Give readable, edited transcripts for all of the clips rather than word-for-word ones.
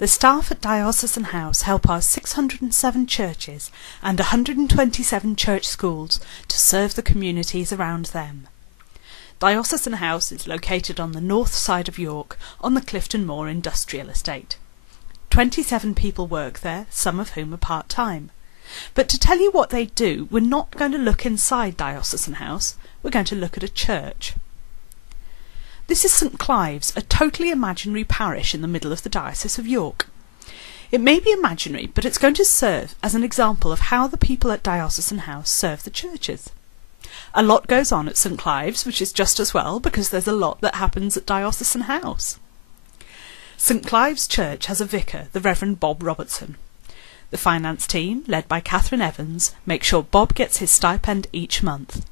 The staff at Diocesan House help our 607 churches and 127 church schools to serve the communities around them. Diocesan House is located on the north side of York on the Clifton Moor Industrial Estate. 27 people work there, some of whom are part-time. But to tell you what they do, we're not going to look inside Diocesan House, we're going to look at a church. This is St Clive's, a totally imaginary parish in the middle of the Diocese of York. It may be imaginary, but it's going to serve as an example of how the people at Diocesan House serve the churches. A lot goes on at St Clive's, which is just as well, because there's a lot that happens at Diocesan House. St Clive's Church has a vicar, the Reverend Bob Robertson. The finance team, led by Catherine Evans, make sure Bob gets his stipend each month.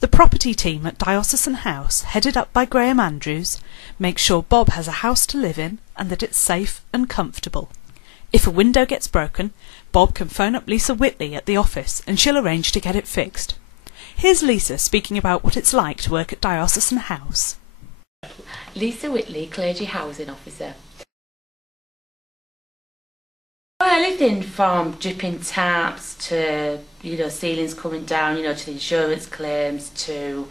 The property team at Diocesan House, headed up by Graham Andrews, makes sure Bob has a house to live in and that it's safe and comfortable. If a window gets broken, Bob can phone up Lisa Whitley at the office and she'll arrange to get it fixed. Here's Lisa speaking about what it's like to work at Diocesan House. Lisa Whitley, Clergy Housing Officer. Well, anything from dripping taps to, ceilings coming down, to the insurance claims, to,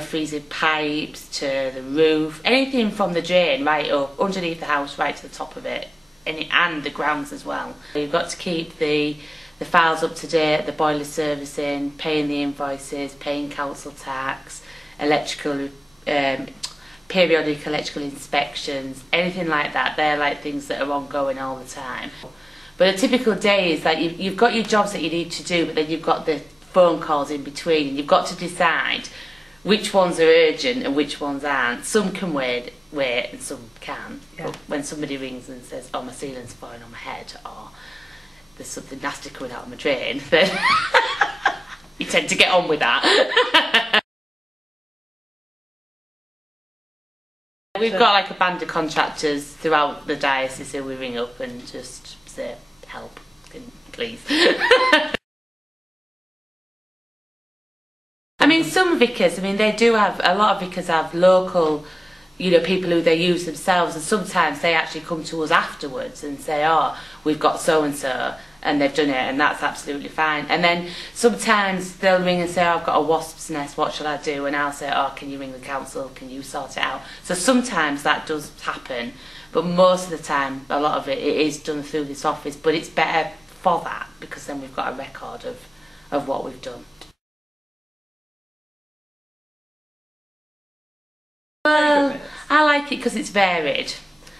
freezing pipes, to the roof, anything from the drain right up underneath the house right to the top of it, and the grounds as well. You've got to keep the files up to date, the boiler servicing, paying the invoices, paying council tax, electrical, periodic electrical inspections, anything like that. They're like things that are ongoing all the time. But a typical day is that you've got your jobs that you need to do, but then you've got the phone calls in between, and you've got to decide which ones are urgent and which ones aren't. Some can wait, and some can. Yeah. But when somebody rings and says, "Oh, my ceiling's falling on my head," or "There's something nasty coming out of my drain," then you tend to get on with that. We've got like a band of contractors throughout the diocese who we ring up and just say, "Help, please." I mean, some vicars, they do have, a lot of vicars have local, people who they use themselves, and sometimes they actually come to us afterwards and say, "Oh, we've got so-and-so, and they've done it," and that's absolutely fine. And then sometimes they'll ring and say, "Oh, I've got a wasp's nest, what shall I do?" And I'll say, "Oh, can you ring the council, can you sort it out?" So sometimes that does happen, but most of the time, a lot of it is done through this office, but it's better for that, because then we've got a record of what we've done. Well, I like it because it's varied.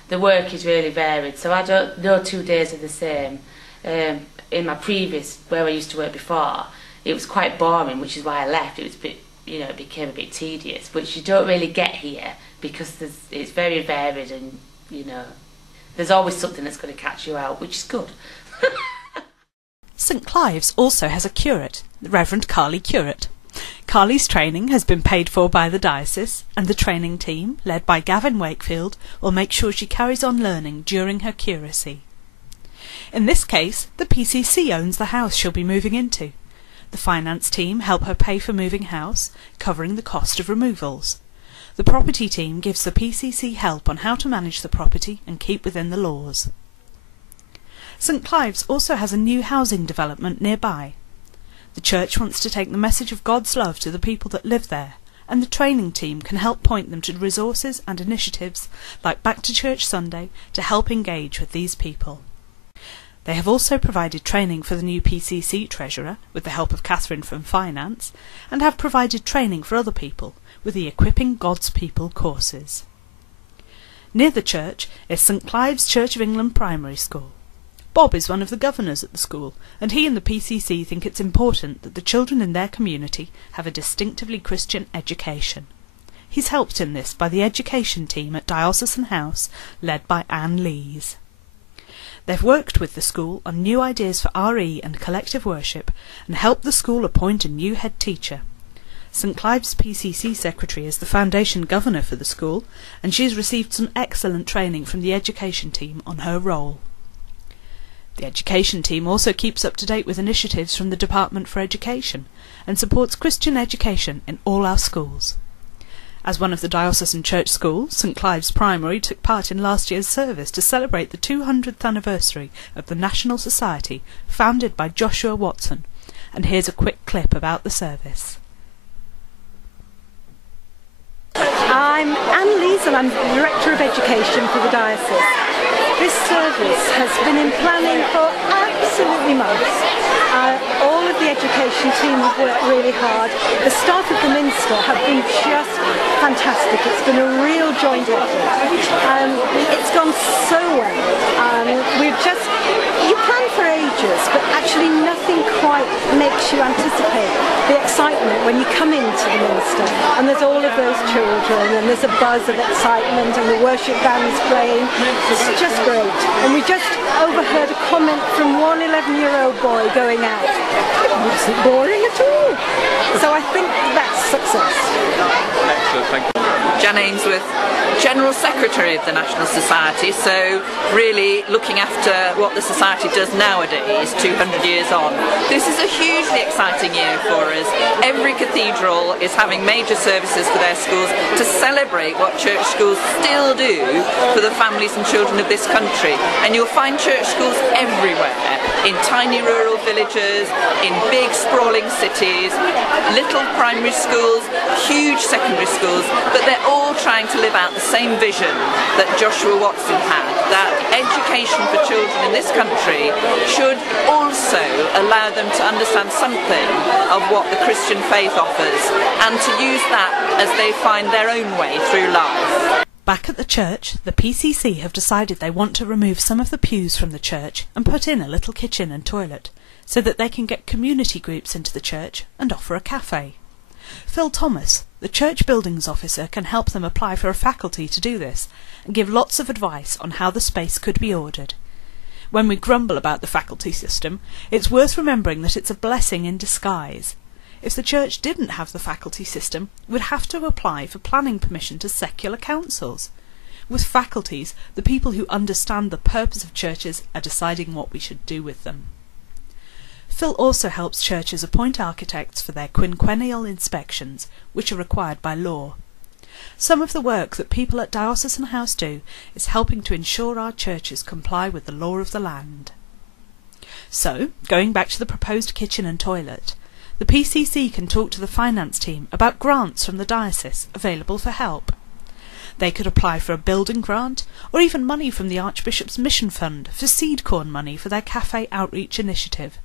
The work is really varied, so I don't know 2 days are the same. In my previous, where I used to work before, it was quite boring, which is why I left. It was a bit, it became a bit tedious, which you don't really get here, because it's very varied, and there's always something that's going to catch you out, which is good. St Clive's also has a curate, the Reverend Carly Curate. Carly's training has been paid for by the diocese, and the training team, led by Gavin Wakefield, will make sure she carries on learning during her curacy. In this case, the PCC owns the house she'll be moving into. The finance team help her pay for moving house, covering the cost of removals. The property team gives the PCC help on how to manage the property and keep within the laws. St Clive's also has a new housing development nearby. The church wants to take the message of God's love to the people that live there, and the training team can help point them to resources and initiatives like Back to Church Sunday to help engage with these people. They have also provided training for the new PCC treasurer with the help of Catherine from Finance, and have provided training for other people with the Equipping God's People courses. Near the church is St Clive's Church of England Primary School. Bob is one of the governors at the school, and he and the PCC think it's important that the children in their community have a distinctively Christian education. He's helped in this by the education team at Diocesan House, led by Anne Lees. They've worked with the school on new ideas for RE and collective worship, and helped the school appoint a new head teacher. St Clive's PCC secretary is the foundation governor for the school, and she's received some excellent training from the education team on her role. The education team also keeps up to date with initiatives from the Department for Education and supports Christian education in all our schools. As one of the diocesan church schools, St Clive's Primary took part in last year's service to celebrate the 200th anniversary of the National Society, founded by Joshua Watson. And here's a quick clip about the service. I'm Anne Lees and I'm Director of Education for the Diocese. This service has been in planning for absolutely months. All of the education team have worked really hard. The staff of the Minster have been just fantastic. It's been a real joint effort. It's gone so well. You plan for ages, but actually nothing quite makes you anticipate the excitement when you come into the Minster. And there's all of those children, and there's a buzz of excitement, and the worship band's playing. It's just great. And we just overheard a comment from one 11-year-old boy going out. It wasn't boring at all. So I think that's success. Excellent, thank you. Jan Ainsworth, General Secretary of the National Society, so really looking after what the Society does nowadays, 200 years on. This is a hugely exciting year for us. Every cathedral is having major services for their schools to celebrate what church schools still do for the families and children of this country. And you'll find church schools everywhere, in tiny rural villages, in big sprawling cities, little primary schools, huge secondary schools, but they're all trying to live out the same vision that Joshua Watson had, that education for children in this country should also allow them to understand something of what the Christian faith offers and to use that as they find their own way through life. Back at the church, the PCC have decided they want to remove some of the pews from the church and put in a little kitchen and toilet, so that they can get community groups into the church and offer a cafe. Phil Thomas, the church buildings officer, can help them apply for a faculty to do this and give lots of advice on how the space could be ordered. When we grumble about the faculty system, it's worth remembering that it's a blessing in disguise. If the church didn't have the faculty system, we'd have to apply for planning permission to secular councils. With faculties, the people who understand the purpose of churches are deciding what we should do with them. Phil also helps churches appoint architects for their quinquennial inspections, which are required by law. Some of the work that people at Diocesan House do is helping to ensure our churches comply with the law of the land. So, going back to the proposed kitchen and toilet, the PCC can talk to the finance team about grants from the diocese available for help. They could apply for a building grant, or even money from the Archbishop's Mission Fund for seed corn money for their cafe outreach initiative.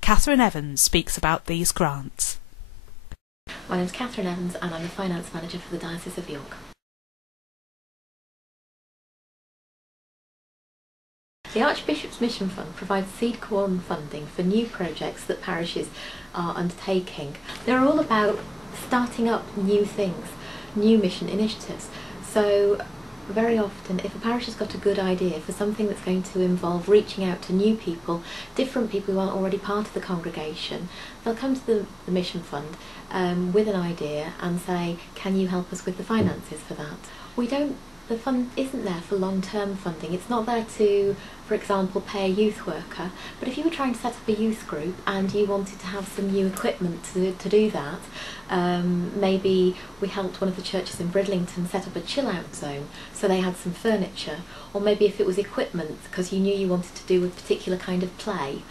Catherine Evans speaks about these grants. My name's Catherine Evans and I'm the Finance Manager for the Diocese of York. The Archbishop's Mission Fund provides seed corn funding for new projects that parishes are undertaking. They're all about starting up new things, new mission initiatives. So very often, if a parish has got a good idea for something that's going to involve reaching out to new people, different people who aren't already part of the congregation, they'll come to the Mission Fund with an idea and say, can you help us with the finances for that? The fund isn't there for long-term funding. It's not there to, for example, pay a youth worker. But if you were trying to set up a youth group and you wanted to have some new equipment to do that, maybe we helped one of the churches in Bridlington set up a chill-out zone, so they had some furniture. Or maybe if it was equipment, because you knew you wanted to do a particular kind of play,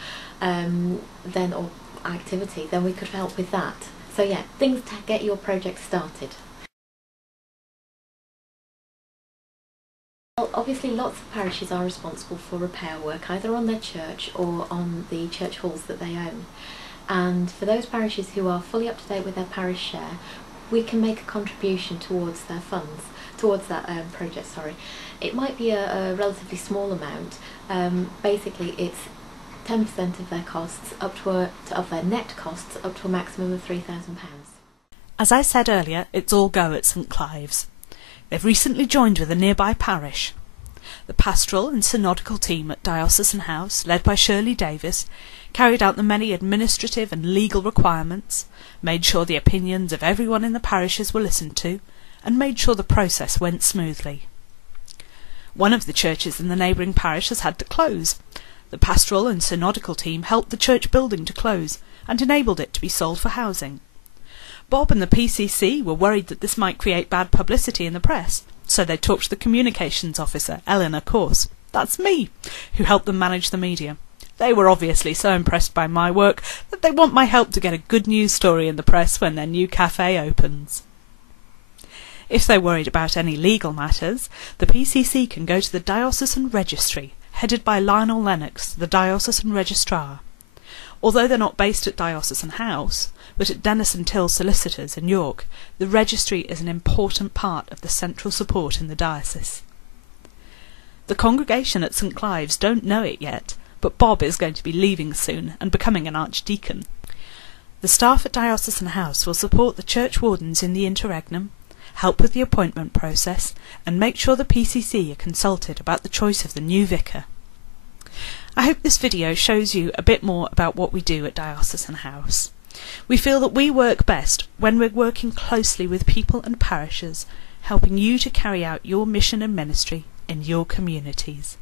or activity, then we could help with that. So yeah, things to get your project started. Well, obviously lots of parishes are responsible for repair work, either on their church or on the church halls that they own. And for those parishes who are fully up to date with their parish share, we can make a contribution towards their funds, towards that project, sorry. It might be a relatively small amount. Basically it's 10% of their costs, of their net costs, up to a maximum of £3,000. As I said earlier, it's all go at St Clive's. They've recently joined with a nearby parish. The pastoral and synodical team at Diocesan House, led by Shirley Davis, carried out the many administrative and legal requirements, made sure the opinions of everyone in the parishes were listened to, and made sure the process went smoothly. One of the churches in the neighbouring parish has had to close. The pastoral and synodical team helped the church building to close and enabled it to be sold for housing. Bob and the PCC were worried that this might create bad publicity in the press, so they talked to the communications officer, Eleanor Corse, that's me, who helped them manage the media. They were obviously so impressed by my work that they want my help to get a good news story in the press when their new cafe opens. If they're worried about any legal matters, the PCC can go to the Diocesan Registry, headed by Lionel Lennox, the Diocesan Registrar. Although they're not based at Diocesan House, but at Denison Till Solicitors in York, the registry is an important part of the central support in the diocese. The congregation at St Clive's don't know it yet, but Bob is going to be leaving soon and becoming an archdeacon. The staff at Diocesan House will support the church wardens in the interregnum, help with the appointment process, and make sure the PCC are consulted about the choice of the new vicar. I hope this video shows you a bit more about what we do at Diocesan House. We feel that we work best when we're working closely with people and parishes, helping you to carry out your mission and ministry in your communities.